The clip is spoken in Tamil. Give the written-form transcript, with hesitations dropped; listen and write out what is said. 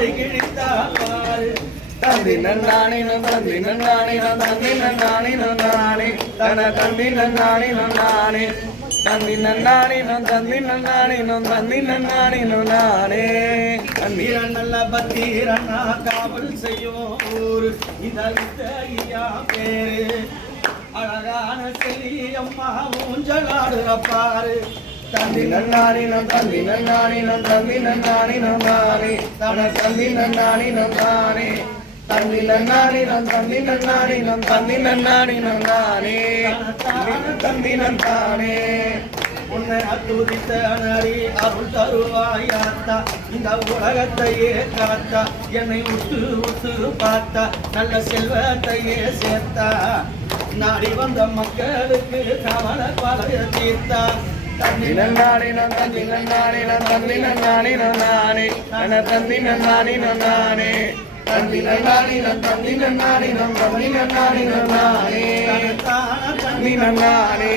நாடி கிழித்தார் தந்தி நன்னானே தந்தி நன்னானே தந்தி நன்னானே நன்னானே தன தந்தி நன்னானே நன்னானே தந்தி நன்னானே தந்தி நன்னானே தந்தி நன்னானே நன்னானே தந்திரன் நல்ல பத்திரனா காவல் செய்யும் ஊர் இந்த ஐயா பேரு அழகான செல்லியம்மா ஊஞ்சலாடுற பாரு தந்தி நன்னானே தந்தி நன்னானே தந்தி நன்னானே நன்னானே தன தந்தி நன்னானே நன்னானே தந்தி நன்னானே தந்தி நன்னானே தந்தி நன்னானே நன்னானே தந்தி நன்னானே உன்னை அத்துதித்த நரி அருள் தருவாயாத்தா இந்த உலகத்தையே காத்தா என்னை உத்து உத்து பார்த்தா நல்ல செல்வத்தையே சேர்த்தா நாடி வந்த மக்களுக்கு கவலை பழைய தீர்த்தா தந்தி நன்னானே தந்தி நன்னானே தந்தி நன்னானே நன்னானே தன தந்தி நன்னானே நன்னானே தந்தி நன்னானே தந்தி நன்னானே தந்தி நன்னானே நன்னானே தந்தி நன்னானே